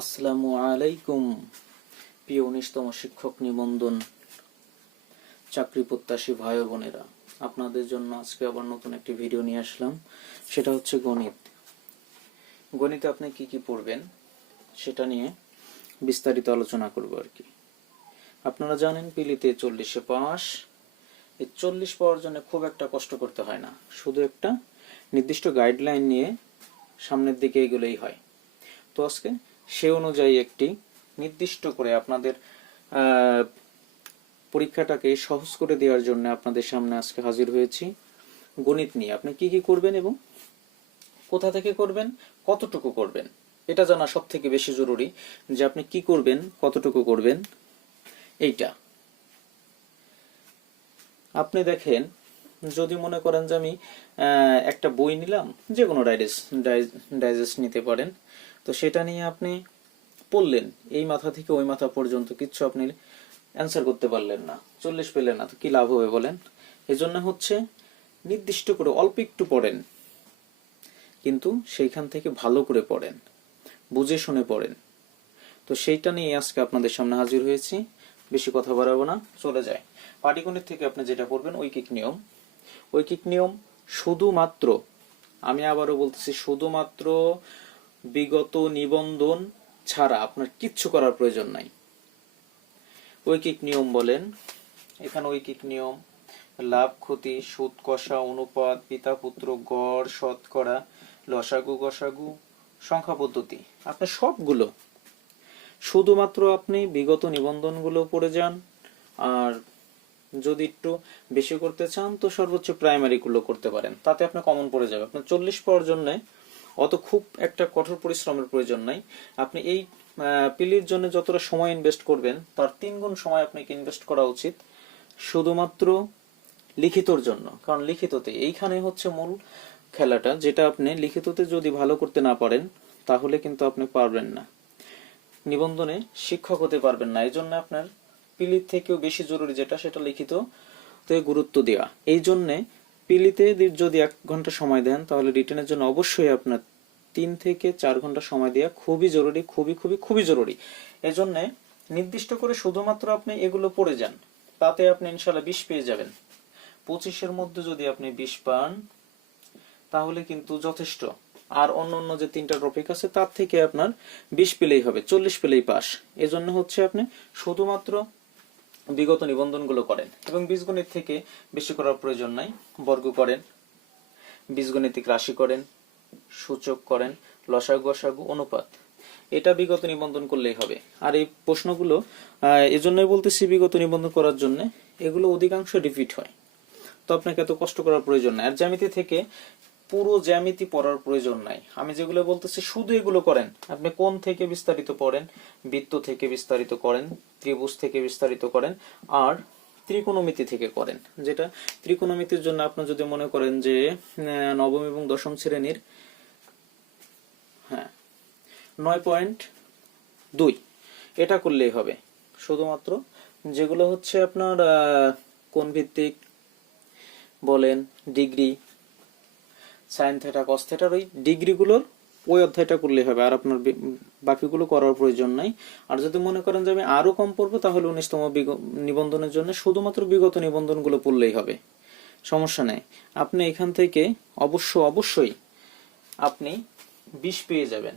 আসসালামু আলাইকুম প্রিয় 19তম শিক্ষক নিবন্ধন চাকরি প্রত্যাশী ভাই ও বোনেরা, আপনাদের জন্য আজকে আবার নতুন একটি ভিডিও নিয়ে আসলাম। সেটা হচ্ছে গণিতে আপনি কি কি পড়বেন সেটা নিয়ে বিস্তারিত আলোচনা করব আর কি। আপনারা জানেন পিলিতে 40-এ পাস। এই 40 পাওয়ার জন্য খুব একটা কষ্ট করতে হয় না, শুধু একটা নির্দিষ্ট গাইডলাইন নিয়ে সামনের দিকে এগুলোই হয়। তো আজকে সে অনুযায়ী একটি নির্দিষ্ট করে আপনাদের পরীক্ষাটাকে সহজ করে দেওয়ার জন্য আপনাদের সামনে আজকে হাজির হয়েছি। গণিত নিয়ে আপনি কি কি করবেন এবং কোথা থেকে করবেন, কতটুকু করবেন, এটা জানা সব থেকে বেশি জরুরি। যে আপনি কি করবেন, কতটুকু করবেন, এইটা আপনি দেখেন। যদি মনে করেন যে আমি একটা বই নিলাম, যে কোনো ডাইজেস্ট নিতে পারেন, তো সেটা নিয়ে আপনি পড়লেন, এই মাথা থেকে ওই মাথা পর্যন্ত কিচ্ছু আপনি অ্যান্সার করতে পারলেন না, 40 পেলেন না, তো কি লাভ হবে বলেন? এই জন্য হচ্ছে নির্দিষ্ট করে অল্প একটু পড়েন, কিন্তু সেইখান থেকে ভালো করে পড়েন, বুঝে শুনে পড়েন। তো সেইটা নিয়ে আজকে আপনাদের সামনে হাজির হয়েছি। বেশি কথা বাড়াবো না, চলে যায়। পাটিগণিত থেকে আপনি যেটা পড়বেন ঐকিক নিয়ম শুধুমাত্র, আমি আবারও বলতেছি, শুধুমাত্র বিগত নিবন্ধন ছাড়া আপনার কিচ্ছু করার প্রয়োজন নাই। ঐকিক নিয়ম বলেন, এখানে ঐকিক নিয়ম লাভ ক্ষতি, সুদ কষা, অনুপাত, পিতা পুত্র, গড়, শতকরা, লসাগু গসাগু, সংখ্যা পদ্ধতি, আপনি সবগুলো শুধুমাত্র আপনি বিগত নিবন্ধনগুলো পড়ে যান। আর যদি একটু বেশি করতে চান তো সর্বোচ্চ প্রাইমারি গুলো করতে পারেন, তাতে আপনার কমন পড়ে যাবে। আপনার 40 পাওয়ার জন্য অত খুব একটা কঠোর পরিশ্রমের প্রয়োজন নাই। আপনি এই পিলির জন্য যতটা সময় ইনভেস্ট করবেন তার 3 গুণ সময় আপনাকে ইনভেস্ট করা উচিত শুধুমাত্র লিখিতর জন্য। কারণ লিখিততে এইখানে হচ্ছে মূল খেলাটা, যেটা আপনি লিখিততে যদি ভালো করতে না পারেন তাহলে কিন্তু আপনি পারবেন না, নিবন্ধনে শিক্ষক হতে পারবেন না। এই জন্য আপনার পিলির থেকেও বেশি জরুরি যেটা, সেটা লিখিততে গুরুত্ব দেওয়া। এই জন্যে পিলিতে যদি 1 ঘন্টা সময় দেন তাহলে রিটেনের জন্য অবশ্যই আপনার 3 থেকে 4 ঘন্টা সময় দেওয়া খুবই জরুরি, খুবই খুবই খুবই জরুরি। এই জন্য নির্দিষ্ট করে শুধুমাত্র আপনি এগুলো পড়ে যান, তাতে আপনি ইনশাল্লাহ 20 পেয়ে যাবেন। 25-এর মধ্যে যদি আপনি 20 পান তাহলে কিন্তু যথেষ্ট। আর অন্য যে 3টা টপিক আছে তার থেকে আপনার 20 পেলেই হবে, 40 পেলেই পাস। এজন্য হচ্ছে আপনি শুধুমাত্র বিগত নিবন্ধনগুলো করেন এবং বীজগণিত থেকে বেশি করার প্রয়োজন নাই। বর্গ করেন, বীজগণিতিক রাশি করেন, সূচক করেন, লসাগু গসাগু, অনুপাত, এটা বিগত নিবন্ধন করলেই হবে। আর এই প্রশ্নগুলো এজন্যই বলতেছি বিগত নিবন্ধন করার জন্য, এগুলো অধিকাংশ রিপিট হয়, তো আপনাকে এত কষ্ট করার প্রয়োজন নাই। আর জ্যামিতি থেকে পুরো জ্যামিতি পড়ার প্রয়োজন নাই। আমি যেগুলো বলতেছি শুধু এগুলো করেন। আপনি কোণ থেকে বিস্তারিত পড়েন, বৃত্ত থেকে বিস্তারিত করেন, ত্রিভুজ থেকে বিস্তারিত করেন, আর ত্রিকোণমিতি থেকে করেন। যেটা ত্রিকোণমিতির জন্য আপনি যদি মনে করেন যে নবম এবং দশম শ্রেণীর 9.2 এটা করলেই হবে। শুধুমাত্র যেগুলো হচ্ছে আপনার কোণ ভিত্তিক বলেন, ডিগ্রি, সাইন থেটা, কস থেটার ওই ডিগ্রিগুলোর ওই অধ্যায়টা করলেই হবে, আর আপনার বাকিগুলো করার প্রয়োজন নাই। আর যদি মনে করেন যে আমি আরো কম পড়বো তাহলে 19তম নিবন্ধনের জন্য শুধুমাত্র বিগত নিবন্ধনগুলো পড়লেই হবে, সমস্যা নেই। আপনি এখান থেকে অবশ্যই আপনি 20 পেয়ে যাবেন,